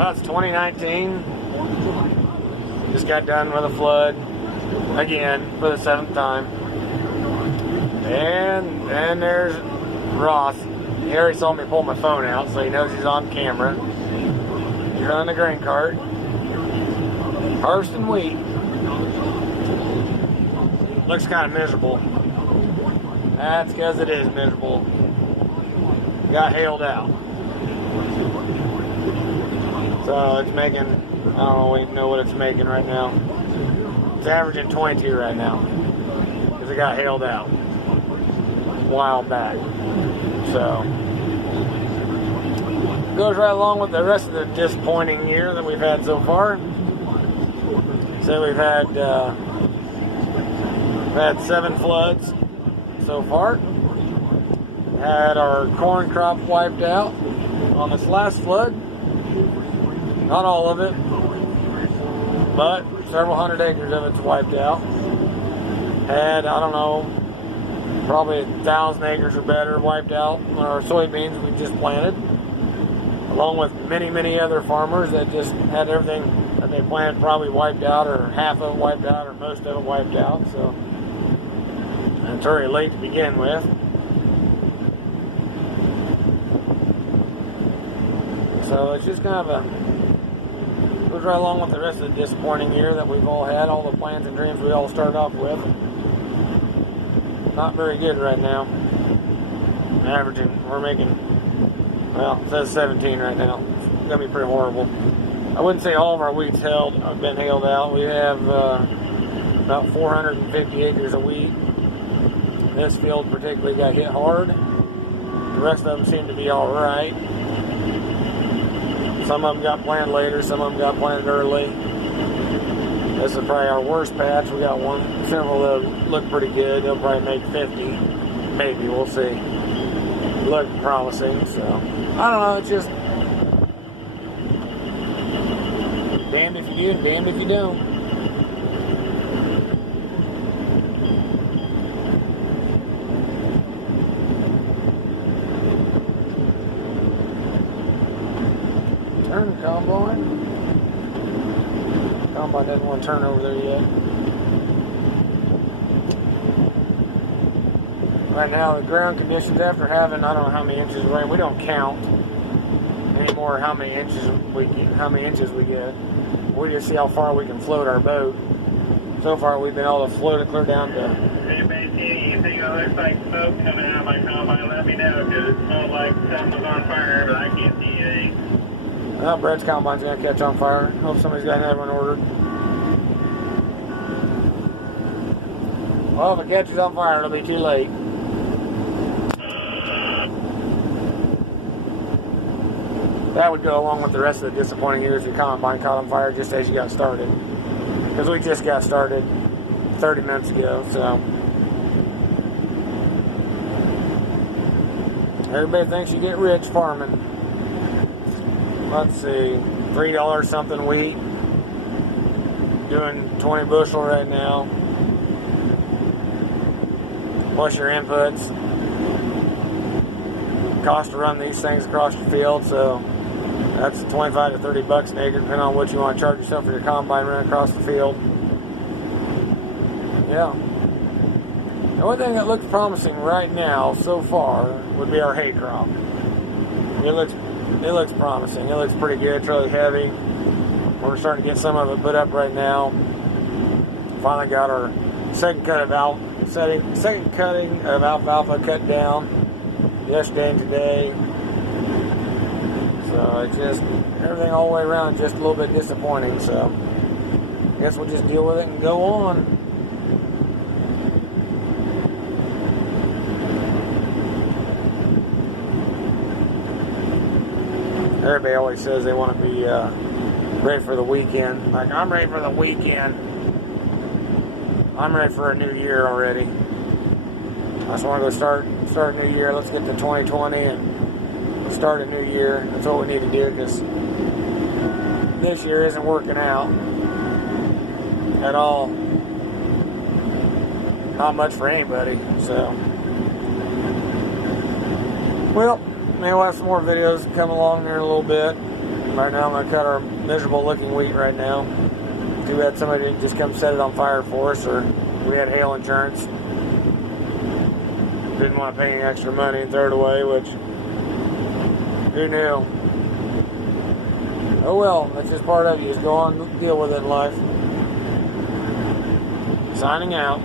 Well, it's 2019. Just got done with a flood again for the 7th time. And there's Ross. He already saw me pull my phone out, so he knows he's on camera. He's running the grain cart. Harvesting wheat. Looks kind of miserable. That's because it is miserable. Got hailed out. So it's making, I don't even know what it's making right now. It's averaging 22 right now. Because it got hailed out a while back. So goes right along with the rest of the disappointing year that we've had so far. So we've had 7 floods so far. Had our corn crop wiped out on this last flood. Not all of it, but several hundred acres of it's wiped out. Had, I don't know, probably 1,000 acres or better wiped out on our soybeans we just planted, along with many, many other farmers that just had everything that they planted probably wiped out, or half of it wiped out, or most of it wiped out. So and it's already late to begin with. So it's just kind of a, goes right along with the rest of the disappointing year that we've all had, all the plans and dreams we all started off with. Not very good right now. Averaging, we're making, well, it says 17 right now. It's going to be pretty horrible. I wouldn't say all of our wheat's been hailed out. We have about 450 acres of wheat. This field particularly got hit hard. The rest of them seem to be all right. Some of them got planted later, some of them got planted early. This is probably our worst patch. We got several that look pretty good. They'll probably make 50, maybe, we'll see. Look promising, so I don't know, it's just damned if you do and damned if you don't. Turn, combine. Combine doesn't want to turn over there yet. Right now, the ground conditions after having, I don't know how many inches of rain, we don't count anymore how many inches we get. We just see how far we can float our boat. So far, we've been able to float it clear down to. Hey, Ben, anything that looks like smoke coming out of my combine, let me know, because it smells like something's on fire, but I can't see anything. Well, Brett's combine's going to catch on fire. Hope somebody's got another one ordered. Well, if it catches on fire, it'll be too late. That would go along with the rest of the disappointing years. Your combine caught on fire just as you got started. Because we just got started 30 minutes ago, so. Everybody thinks you get rich farming. Let's see, $3 something wheat, doing 20 bushel right now, plus your inputs, cost to run these things across your field, so that's 25 to 30 bucks an acre, depending on what you want to charge yourself for your combine running across the field. Yeah. The only thing that looks promising right now, so far, would be our hay crop. It looks promising. It looks pretty good. It's really heavy. We're starting to get some of it put up right now. Finally got our second cutting of alfalfa cut down yesterday and today. So it's just everything all the way around is just a little bit disappointing. So I guess we'll just deal with it and go on. Everybody always says they want to be ready for the weekend. Like, I'm ready for the weekend. I'm ready for a new year already. I just want to go start a new year. Let's get to 2020 and start a new year. That's what we need to do, because this year isn't working out at all. Not much for anybody. So, well, maybe we'll have some more videos come along there in a little bit. Right now I'm going to cut our miserable looking wheat right now. Too bad somebody didn't just come set it on fire for us, or we had hail insurance. Didn't want to pay any extra money and throw it away, which, who knew? Oh well, that's just part of it. You just go on and deal with it in life. Signing out.